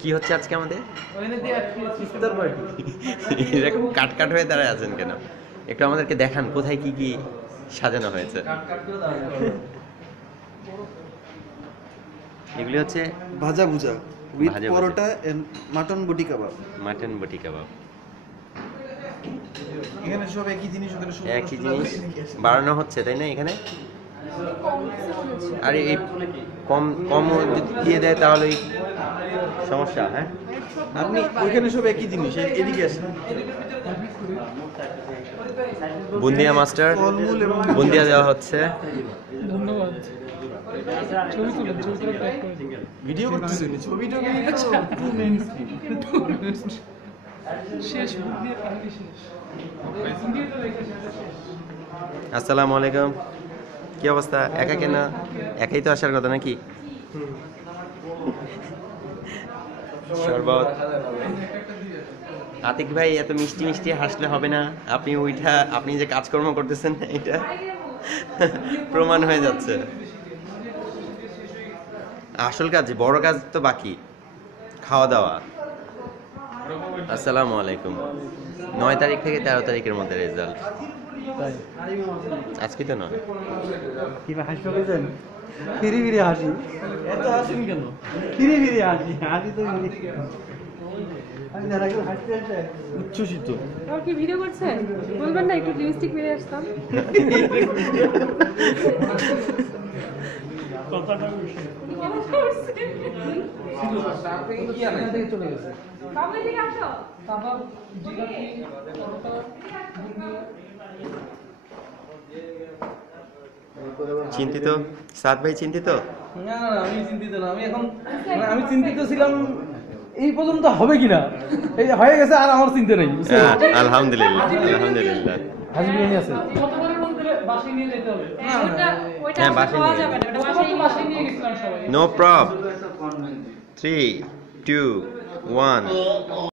কি হচ্ছে আজকে আমাদের এরকম কাট কাট হয়ে দাঁড়ায় আছেন কেন? একটু আমাদেরকে দেখান কোথায় কি কি সাজানো হয়েছে। এগুলি হচ্ছে ভাজা ভুজা উইথ ভাজা ভুজা। পরোটা এন্ড মাটন বটি কাবাব। মাটন বটি কাবাব। এখানে সব একই জিনিস, ওখানে সব একই জিনিস বাড়ানো হচ্ছে তাই না এখানে? আরে এই কম কম যদি দিয়ে দেয় তাহলে সমস্যা। হ্যাঁ, আপনি ওইখানে সব একই জিনিস, এদিকে আসেন। বুন্দিয়া মাস্টার, ফলমূল এবং বুন্দিয়া দেওয়া হচ্ছে। ধন্যবাদ। ছবি তুলে প্যাক করে দিন। ভিডিও করতেছেন, ছবিটা টু মেইন স্ক্রিন। শেষ দিয়ে কাহিনী শেষ। দিয়ে তো রেখে শেষ। আসসালামু আলাইকুম, কি অবস্থা? একা কেন? একাই তো আসার কথা নাকি? শরবত। আতিক ভাই এত মিষ্টি মিষ্টি হাসলে হবে না। আপনি আপনি যে কাজকর্ম করতেছেন এটা প্রমাণ হয়ে যাচ্ছে। আসল কাজ, বড় কাজ তো বাকি, খাওয়া দাওয়া। আসসালামু আলাইকুম। 9 তারিখ থেকে 13 তারিখের মধ্যে রেজাল্ট। আজকে তো নয়। কিবা হাসি পেয়েছেন? ফিরি ফিরি হাসি। এত আসেন কেন? ফিরি ফিরি হাসি, হাসি তো আমি যারা কেউ হাসতে আসে উচ্ছ্বসিত। আর কি ভিডিও করছেন? বলবেন না একটু লিপস্টিক মেরে আসতাম। কথাটা চলে গেছে। বাবু এদিকে আসো। কাবাব, জিলাপি, পরোটা, চিন্তিত সাদ ভাই? চিন্তিত? না না, আমি চিন্তিত না। আমি এখন আমি চিন্তিত ছিলাম এই পর্যন্ত হবে কিনা, এই হয়ে গেছে আর আমার চিন্তা নেই। আলহামদুলিল্লাহ, আলহামদুলিল্লাহ। হাজি বিরিয়ানি আছে। গতবারের মধ্যে বাসায় নিয়ে যেতে হবে। ওইটা হ্যাঁ, আসলে বাসায় পাওয়া নিয়ে যাবে না, ওটা গতবার তো বাসায় বাসায় নিয়ে গেছিলাম সবাই। No problem. 3, 2, 1